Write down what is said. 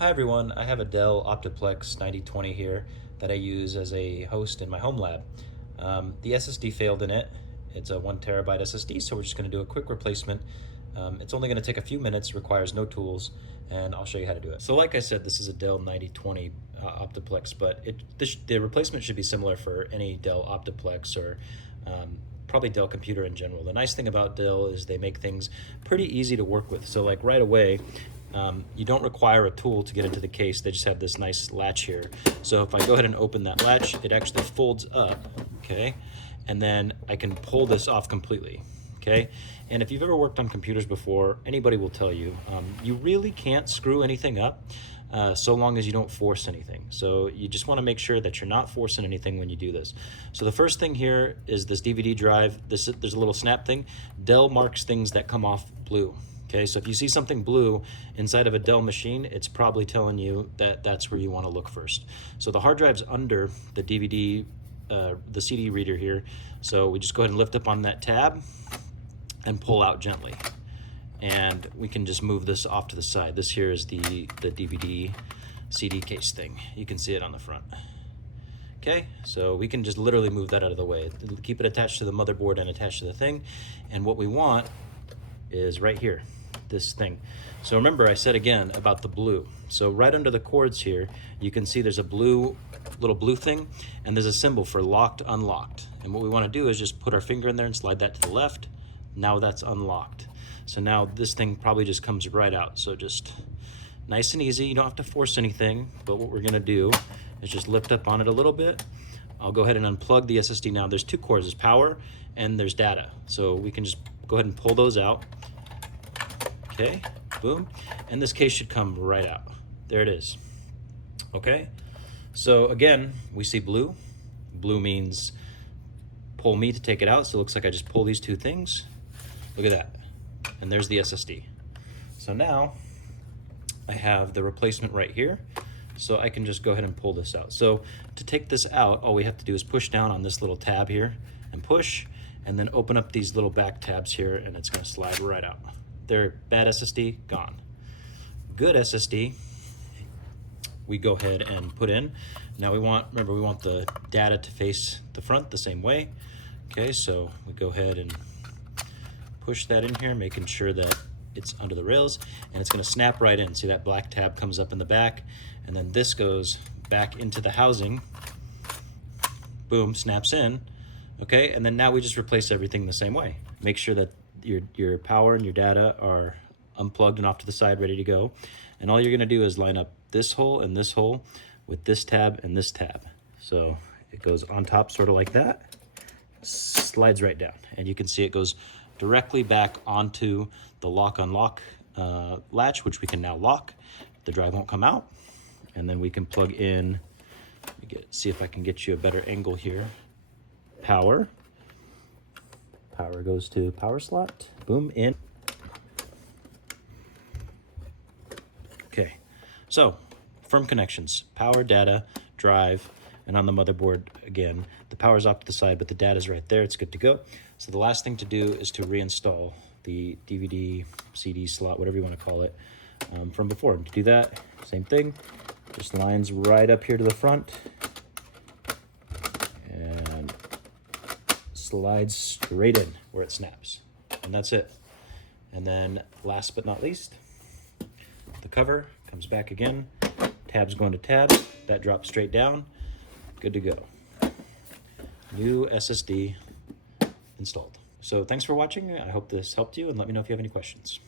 Hi everyone, I have a Dell Optiplex 9020 here that I use as a host in my home lab. The SSD failed in it. It's a 1 TB SSD, so we're just going to do a quick replacement. It's only going to take a few minutes, requires no tools, and I'll show you how to do it. So like I said, this is a Dell 9020 Optiplex, but the replacement should be similar for any Dell Optiplex or probably Dell computer in general. The nice thing about Dell is they make things pretty easy to work with. So like right away, you don't require a tool to get into the case. They just have this nice latch here. So if I go ahead and open that latch, it actually folds up, okay? And then I can pull this off completely, okay? And if you've ever worked on computers before, anybody will tell you, you really can't screw anything up so long as you don't force anything. So you just wanna make sure that you're not forcing anything when you do this. So the first thing here is this DVD drive. There's a little snap thing. Dell marks things that come off blue. Okay, so if you see something blue inside of a Dell machine, it's probably telling you that that's where you want to look first. So the hard drive's under the DVD, the CD reader here. So we just go ahead and lift up on that tab and pull out gently. And we can just move this off to the side. This here is the DVD CD case thing. You can see it on the front. Okay, so we can just literally move that out of the way. Keep it attached to the motherboard and attached to the thing. And what we want is right here, this thing. So remember I said again about the blue. So right under the cords here, you can see there's a little blue thing, and there's a symbol for locked, unlocked. And what we want to do is just put our finger in there and slide that to the left. Now that's unlocked. So now this thing probably just comes right out. So just nice and easy. You don't have to force anything, but what we're gonna do is just lift up on it a little bit. I'll go ahead and unplug the SSD now. There's two cords, there's power and there's data. So we can just go ahead and pull those out. Okay, boom. And this case should come right out. There it is. Okay, so again, we see blue. Blue means pull me to take it out. So it looks like I just pull these two things. Look at that. And there's the SSD. So now I have the replacement right here. So I can just go ahead and pull this out. So to take this out, all we have to do is push down on this little tab here and push, and then open up these little back tabs here, and it's gonna slide right out. There, bad SSD, gone. Good SSD, we go ahead and put in. Now remember we want the data to face the front the same way. Okay, so we go ahead and push that in here, making sure that it's under the rails, and it's gonna snap right in. See that black tab comes up in the back, and then this goes back into the housing. Boom, snaps in. Okay, and then now we just replace everything the same way. Make sure that your power and your data are unplugged and off to the side, ready to go. And all you're gonna do is line up this hole and this hole with this tab and this tab. So it goes on top sort of like that, slides right down. And you can see it goes directly back onto the lock-unlock latch, which we can now lock. The drive won't come out. And then we can plug in, see if I can get you a better angle here. Power goes to power slot, boom, in. Okay, so firm connections, power, data, drive, and on the motherboard, again, the power's off to the side, but the data's right there, it's good to go. So the last thing to do is to reinstall the DVD, CD slot, whatever you want to call it, from before. And to do that, same thing, just lines right up here to the front, and slides straight in where it snaps, and that's it. And then last but not least, the cover comes back again, tabs going to tab, that drops straight down, good to go. New SSD installed. So thanks for watching. I hope this helped you, and let me know if you have any questions.